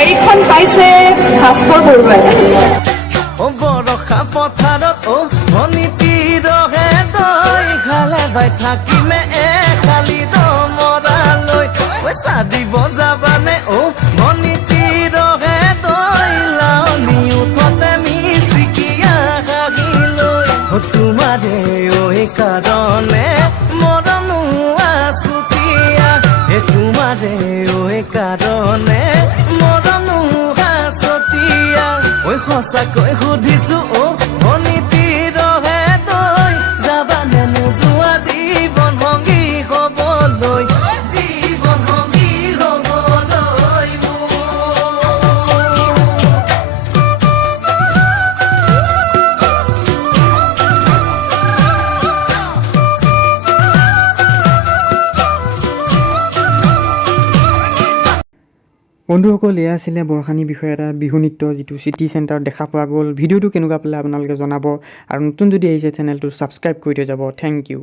ডায়েৰীখন পাইছে ভাস্কৰ বৰুৱাই। বৰষা পথাৰত ভনীতি ৰহে তই খালে বাই থাকিমে খালি দমৰালৈ পইচা দিব যাবানে ভনীতি ৰহে তই লাৱনি উঠতে মিচিকিয়া হাগিলৈ তোমাৰে কাৰণে মৰমো আছুতীয়া তোমাৰে কাৰণে মৰমো আছতীয়া সঁচাকৈ সুধিছো ভনীতি ৰহে তই যাবানে নোযোৱা জীৱন সংগী হ'বলৈ জীৱন সংগী হ'বলৈ বন্ধুসকল, এয়া আছিলে বৰষাণীৰ বিষয়ে এটা বিহু নৃত্য যিটো চিটি চেণ্টাৰত দেখা পোৱা গ'ল। ভিডিঅ'টো কেনেকুৱা পালে আপোনালোকে জনাব আৰু নতুন যদি আহিছে চেনেলটো ছাবস্ক্ৰাইব কৰি থৈ যাব। Thank U.